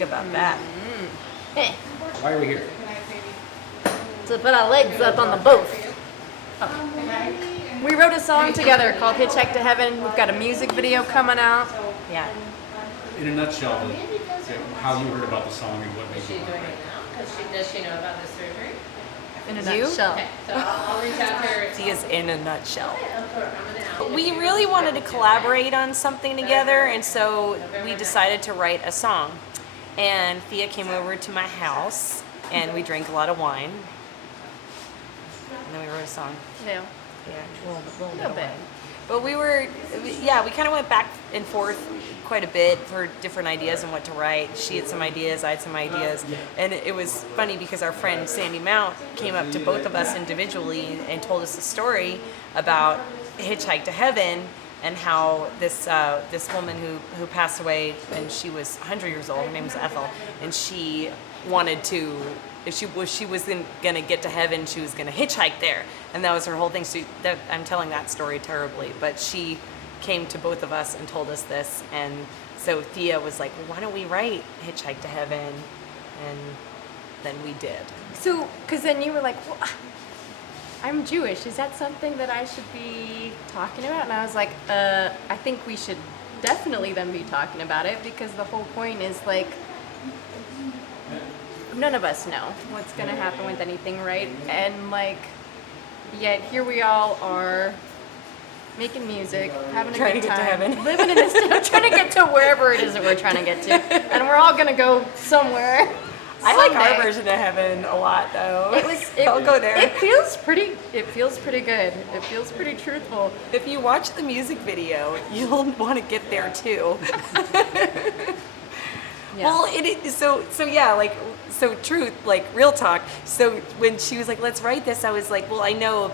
think about that? Eh, Why are we here? to put our legs up on the boat. We wrote a song together called Hitchhike To Heaven. We've got a music video coming out. Yeah. In a nutshell, how you heard about the song and what made Is she you doing want it now? Does she know about the surgery? In a You? nutshell. Okay, so I'll reach out to her. She is in a nutshell. I'm gonna ask We really wanted to collaborate on something together, and so we decided to write a song. And Thea came over to my house, and we drank a lot of wine. And then we wrote a song. Yeah. Yeah, A little bit. But we kind of went back and forth quite a bit for different ideas and what to write. She had some ideas, I had some ideas. And it was funny because our friend Sandy Mount came up to both of us individually and told us a story about Hitchhike to Heaven and how this woman who passed away, and she was 100 years old, her name was Ethel, and she wanted to, if she wasn't gonna get to heaven, she was gonna hitchhike there, and that was her whole thing. So I'm telling that story terribly, but she came to both of us and told us this, and so Thea was like, well, why don't we write Hitchhike to Heaven? And then we did. So, because then you were like, well, I'm Jewish. Is that something that I should be talking about? And I was like, I think we should definitely then be talking about it, because the whole point is like, none of us know what's going to happen with anything, right? And like, yet here we all are making music, having a Trying good to get to time, heaven. living in this, trying to get to wherever it is that we're trying to get to, and we're all going to go somewhere. I like someday. our version of heaven a lot, though. It I'll go there. It feels pretty good. It feels pretty truthful. If you watch the music video, you'll want to get there too. Yeah. Well, so yeah, like, so truth, like real talk. So when she was like, let's write this, I was like, well, I know,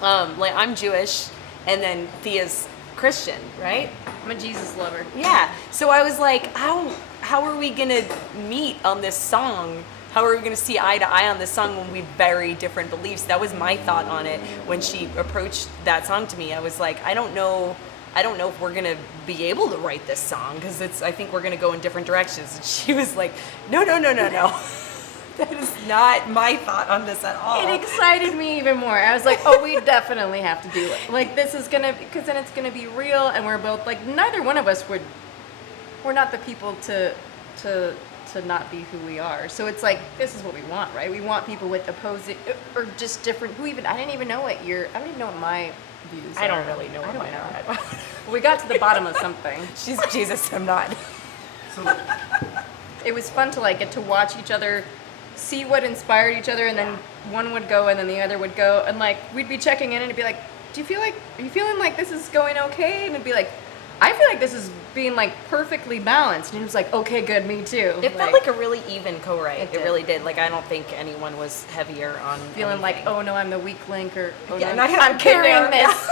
like I'm Jewish, and then Thea's Christian, right? I'm a Jesus lover. Yeah. So I was like, how are we gonna meet on this song? How are we gonna see eye to eye on this song when we have very different beliefs? That was my thought on it when she approached that song to me. I was like, I don't know if we're gonna be able to write this song, because I think we're gonna go in different directions. And she was like, no. That is not my thought on this at all. It excited me even more. I was like, oh, we definitely have to do it. Like, this is gonna, because then it's gonna be real, and we're both like, neither one of us we're not the people to not be who we are. So it's like, this is what we want, right? We want people with opposing, or just different, I don't even know what my views are. I don't really know I what don't mine know. are. We got to the bottom of something. She's Jesus, I'm not. It was fun to like get to watch each other, see what inspired each other, and then one would go and then the other would go, and like we'd be checking in and it'd be like, are you feeling like this is going okay? And it'd be like, I feel like this is being like perfectly balanced. And it was like, okay, good, me too. It felt like a really even co-write. It It did. really did. Like, I don't think anyone was heavier on feeling like, anything. oh no, I'm the weak link, or oh Yeah, no, and I'm carrying been there. this.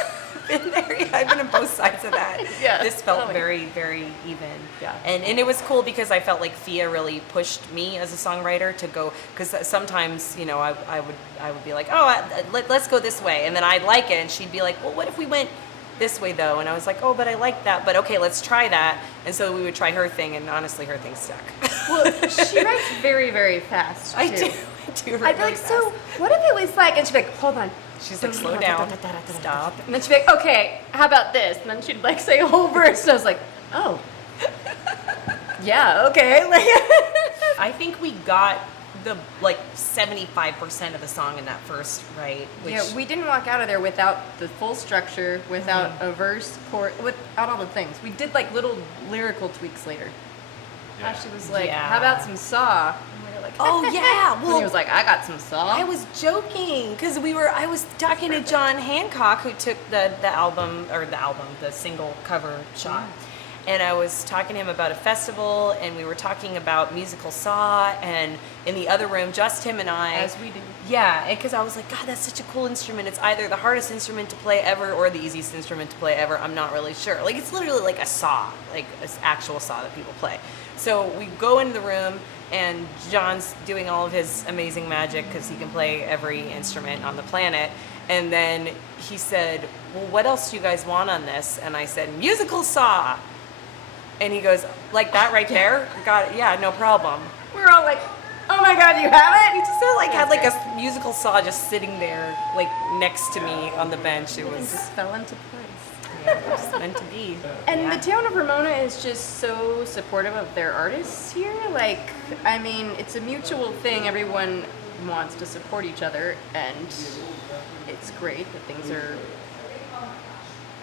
Been there. Yeah, I've been on both sides of that. Yeah, This felt totally. very, very even. Yeah. And it was cool because I felt like Thea really pushed me as a songwriter to go, because sometimes, you know, I would be like, oh, let's go this way. And then I'd like it. And she'd be like, well, what if we went this way though? And I was like, oh, but I like that. But okay, let's try that. And so we would try her thing. And honestly, her thing stuck. Well, she writes very, very fast too. I do I'd write be really like, so fast. what if it was like, and she'd be like, hold on. She's like, slow down, stop. And then she'd be like, okay, how about this? And then she'd like say a whole verse. And I was like, oh, yeah, okay. Like, I think we got the 75% of the song in that first, right? Which, yeah, we didn't walk out of there without the full structure, without a verse, chord, without all the things. We did like little lyrical tweaks later. Ashley was like, Yeah. how about some saw? And we were like, oh yeah, and he well, was like, I got some saw. I was joking because I was talking to John Hancock, who took the single cover shot. And I was talking to him about a festival, and we were talking about musical saw, and in the other room, just him and I. As we do. Yeah, because I was like, God, that's such a cool instrument. It's either the hardest instrument to play ever or the easiest instrument to play ever. I'm not really sure. Like, it's literally like a saw, like an actual saw that people play. So we go into the room, and John's doing all of his amazing magic because he can play every instrument on the planet. And then he said, well, what else do you guys want on this? And I said, musical saw. And he goes, like that right there? Got it. Yeah, no problem. We're all like, oh my God, you have He it? just had like a musical saw just sitting there, like next to me on the bench. It It was just fell into place. yeah, it was meant to be. And Yeah. the town of Ramona is just so supportive of their artists here. Like, I mean, it's a mutual thing. Everyone wants to support each other, and it's great that things are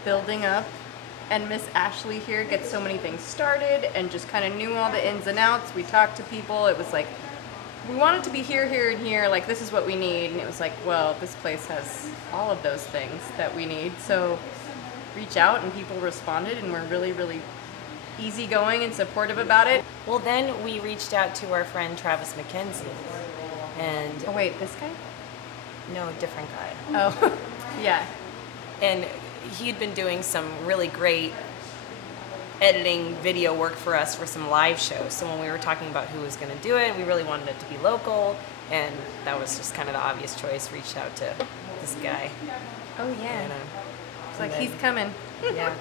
building up. And Miss Ashley here gets so many things started and just kind of knew all the ins and outs. We talked to people. It was like, we want it to be here, here, and here. Like, this is what we need. And it was like, well, this place has all of those things that we need. So reach out, and people responded, and we're really, really easygoing and supportive about it. Well, then we reached out to our friend Travis McKenzie, and Oh, wait, this guy? no, a different guy. Oh, yeah. And he'd been doing some really great editing video work for us for some live shows. So when we were talking about who was going to do it, we really wanted it to be local, and that was just kind of the obvious choice. Reached out to this guy. Oh, yeah. And, It's like, and he's then- coming. yeah,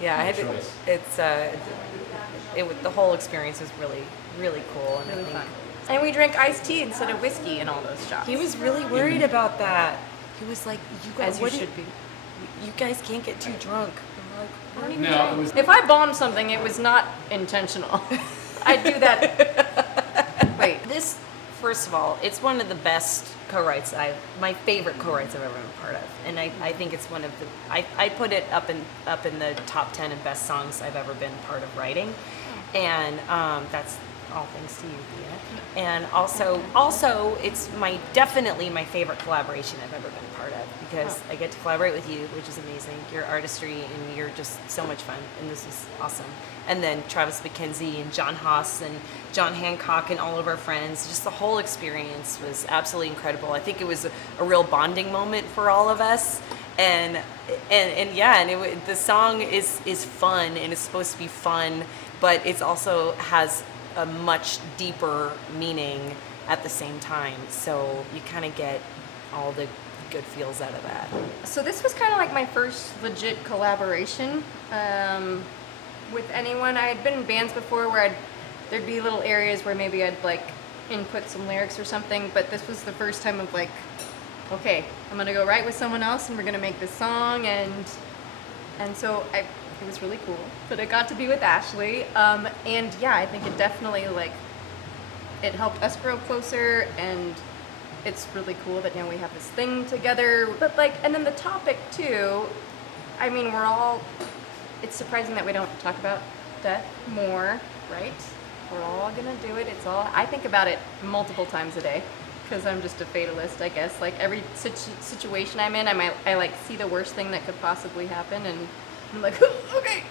yeah. I had Good choice. the whole experience was really, really cool, and Really I think fun. And we drank iced tea instead of whiskey in all those shops. he was really worried about that. He was like, "You guys, As you what do should be. You guys can't get too drunk." I'm like, I don't even No, know. it was- If I bombed something, it was not intentional. I'd do that. Wait. This, first of all, it's one of the best co-writes my favorite co-writes I've ever been part of, and I think it's one of the I put it up in the top 10 of best songs I've ever been part of writing, and that's all thanks to you, Thea. And also it's definitely my favorite collaboration I've ever been part of, because I get to collaborate with you, which is amazing. Your artistry, and you're just so much fun, and this is awesome. And then Travis McKenzie and John Haas and John Hancock and all of our friends. Just the whole experience was absolutely incredible. I think it was a real bonding moment for all of us. And yeah, and the song is fun, and it's supposed to be fun, but it's also has a much deeper meaning at the same time. So you kind of get all the good feels out of that. So this was kind of like my first legit collaboration with anyone. I had been in bands before where there'd be little areas where maybe I'd like input some lyrics or something, but this was the first time of like, okay, I'm gonna go write with someone else and we're gonna make this song, and so it was really cool that I got to be with Ashley. And yeah, I think it definitely like it helped us grow closer, and it's really cool that now we have this thing together. But like, and then the topic too, I mean, it's surprising that we don't talk about death more, right? We're all gonna do it. I think about it multiple times a day, because I'm just a fatalist, I guess. Like every situation I'm in, I like see the worst thing that could possibly happen, and I'm like, okay,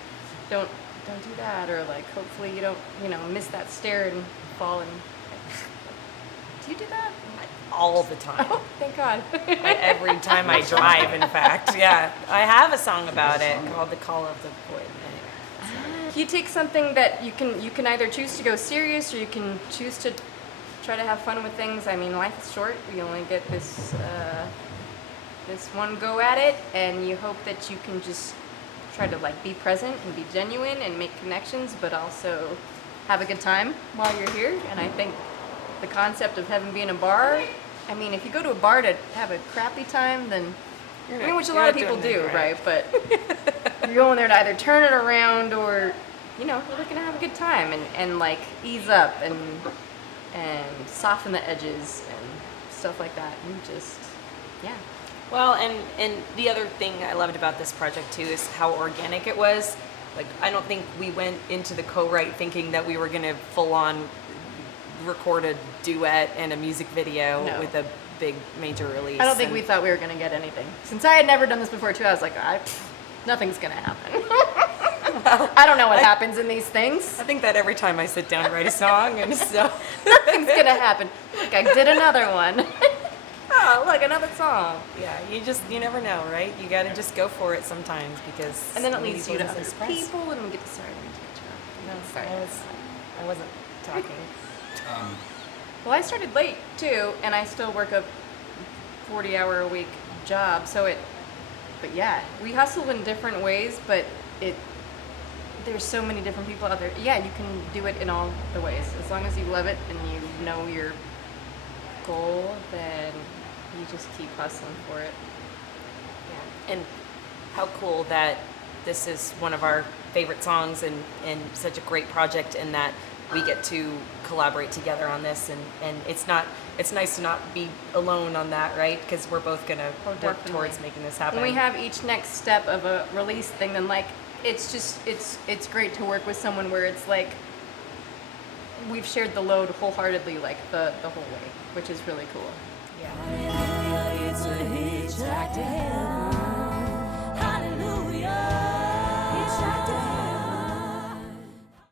don't do that, or like hopefully you don't, miss that stair and fall. And do you do that? All the time. Oh, thank God. Every time I drive, in fact. Yeah. I have a song about it called The Call of the Void. Anyway, You take something that you can either choose to go serious, or you can choose to try to have fun with things. I mean, life is short. We only get this one go at it, and you hope that you can just try to like be present and be genuine and make connections, but also have a good time while you're here. And I think the concept of heaven being a bar, I mean, if you go to a bar to have a crappy time, then which a lot of people do, right? But you're going there to either turn it around, or you're looking to have a good time and like ease up and soften the edges and stuff like that, and just Well, and the other thing I loved about this project too is how organic it was. Like, I don't think we went into the co-write thinking that we were going to full on record a duet and a music video No. with a big major release. I don't think And we thought we were going to get anything. Since I had never done this before too, I was like, nothing's going to happen. I don't know what happens in these things. I think that every time I sit down to write a song, and so Nothing's going to happen. Look, I did another one. Oh, look, another song. yeah, you never know, right? You got to just go for it sometimes, because And then it maybe leads you to someone other doesn't express. people, and we get to start. No, Sorry. I wasn't talking. Well, I started late too, and I still work a 40-hour-a-week job. But yeah, we hustle in different ways, but there's so many different people out there. Yeah, you can do it in all the ways. As long as you love it and you know your goal, then you just keep hustling for it. Yeah. And how cool that this is one of our favorite songs and such a great project, and that we get to collaborate together on this, and it's nice to not be alone on that, right? Because we're both gonna work Definitely. towards making this happen. When we have each next step of a release thing, then like it's just it's great to work with someone where it's like we've shared the load wholeheartedly, like the whole way, which is really cool. Yeah. It's a hitchhike to heaven.